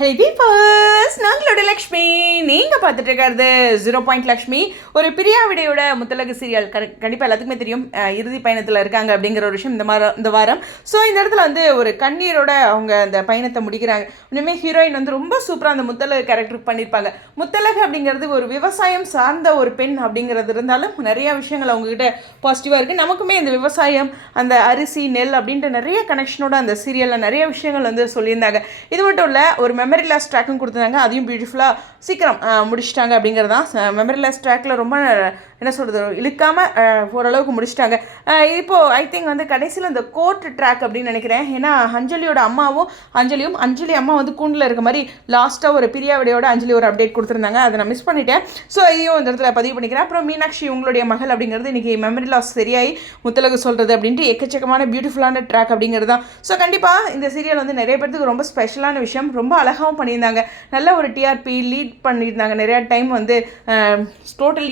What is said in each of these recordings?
ஹே peepers, நாங்களோட Lakshmi. நீங்கள் பார்த்துட்டு இருக்கிறது 0 லக்ஷ்மி. ஒரு பிரியாவிடையோட முத்தலகு சீரியல் கண்டிப்பாக எல்லாத்துக்குமே தெரியும். இறுதி பயணத்தில் இருக்காங்க அப்படிங்கிற ஒரு விஷயம் இந்த வாரம். ஸோ இந்த இடத்துல வந்து ஒரு கண்ணீரோட அவங்க அந்த பயணத்தை முடிக்கிறாங்க. இனிமேல் ஹீரோயின் வந்து ரொம்ப சூப்பராக அந்த முத்தலகு கேரக்டர் பண்ணியிருப்பாங்க. முத்தலகு அப்படிங்கிறது ஒரு விவசாயம் சார்ந்த ஒரு பெண் அப்படிங்கிறது இருந்தாலும் நிறையா விஷயங்கள் அவங்ககிட்ட பாசிட்டிவாக இருக்குது. நமக்குமே இந்த விவசாயம், அந்த அரிசி, நெல் அப்படின்ட்டு நிறைய கனெக்ஷனோட அந்த சீரியலில் நிறைய விஷயங்கள் வந்து சொல்லியிருந்தாங்க. இது மட்டும் இல்லை, ஒரு மெமரி லாஸ் ட்ராக்கும் கொடுத்துருந்தாங்க. அதையும் பியூட்டிஃபுல்லாக சீக்கிரம் முடிச்சிட்டாங்க அப்படிங்கிறது தான். மெமரி லாஸ் ட்ராக்கில் ரொம்ப என்ன சொல்கிறது, இழுக்காமல் ஓரளவுக்கு முடிச்சிட்டாங்க. இப்போது ஐ திங்க் வந்து கடைசியில் இந்த கோர்ட் ட்ராக் அப்படின்னு நினைக்கிறேன். ஏன்னா அஞ்சலி அம்மா வந்து கூண்டில் இருக்க மாதிரி லாஸ்ட்டாக ஒரு பிரியாவிடையோட அஞ்சலி ஒரு அப்டேட் கொடுத்துருந்தாங்க. அதை நான் மிஸ் பண்ணிட்டேன். ஸோ இதையும் இந்த இடத்துல பதிவு பண்ணிக்கிறேன். அப்புறம் மீனாட்சி உங்களுடைய மகள் அப்படிங்கிறது இன்றைக்கி மெமரி லாஸ் சரியாகி முத்தலகு சொல்கிறது அப்படின்ட்டு எக்கச்சக்கமான பியூட்டிஃபுல்லான ட்ராக் அப்படிங்கிறது தான். ஸோ கண்டிப்பாக இந்த சீரியல் வந்து நிறைய பேருக்கு ரொம்ப ஸ்பெஷலான விஷயம். ரொம்ப அழகாகவும் பண்ணியிருந்தாங்க. நல்ல ஒரு டிஆர்பி லீட் பண்ணியிருந்தாங்க. நிறையா டைம் வந்து டோட்டல்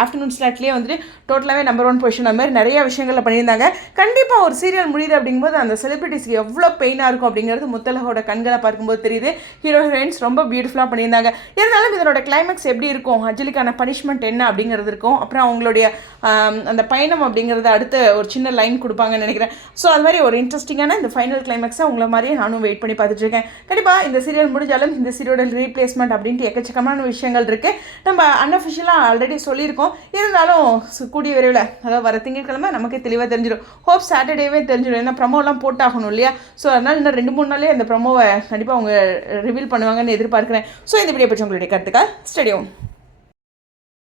ஆஃப்டர்நூன் ஸ்லாட்லேயே வந்துட்டு டோட்டலாகவே நம்பர் 1 பொசிஷன் அந்த மாதிரி நிறைய விஷயங்களில் பண்ணியிருந்தாங்க. கண்டிப்பாக ஒரு சீரியல் முடியுது அப்படிங்கும்போது அந்த செலிபிரிட்டிஸ்க்கு எவ்வளோ பெயினாக இருக்கும் அப்படிங்கிறது முத்தலகோட கண்களை பார்க்கும்போது தெரியுது. ஹீரோயின்ஸ் ரொம்ப பியூட்டிஃபுல்லாக பண்ணியிருந்தாங்க. இருந்தாலும் இதனோட கிளைமேக்ஸ் எப்படி இருக்கும், அஞ்சலிக்கான பனிஷ்மெண்ட் என்ன அப்படிங்கிறது இருக்கும். அப்புறம் அவங்களுடைய அந்த பயணம் அப்படிங்கிறது அடுத்த ஒரு சின்ன லைன் கொடுப்பாங்கன்னு நினைக்கிறேன். ஸோ அது மாதிரி ஒரு இன்ட்ரெஸ்டிங்கான இந்த ஃபைனல் கிளைமேக்ஸை உங்களை மாதிரியே நானும் வெயிட் பண்ணி பார்த்துட்டு இருக்கேன். கண்டிப்பாக இந்த சீரியல் முடிஞ்சாலும் இந்த சீரியலோட ரீப்ளேஸ்மெண்ட் அப்படின்ட்டு எக்கச்சக்கமான விஷயங்கள் இருக்குது. நம்ம அன்அஃபிஷியலாக ஆல்ரெடி சொல்லியிருக்கோம். இருந்தாலும் கூடிய விரைவில், அதாவது வர திங்கட்கிழமை நமக்கே தெளிவாக தெரிஞ்சிடும். ஹோப் சாட்டர்டேவே தெரிஞ்சிடும். ஏன்னா ப்ரமோலாம் போட்டாகணும் இல்லையா? ஸோ அதனால் இன்னும் 2-3 நாளே அந்த ப்ரமோவை கண்டிப்பாக அவங்க ரிவீல் பண்ணுவாங்கன்னு எதிர்பார்க்குறேன். ஸோ இந்த வீடியோ பற்றி உங்களுடைய கருத்துக்கள் ஸ்டேடியம்.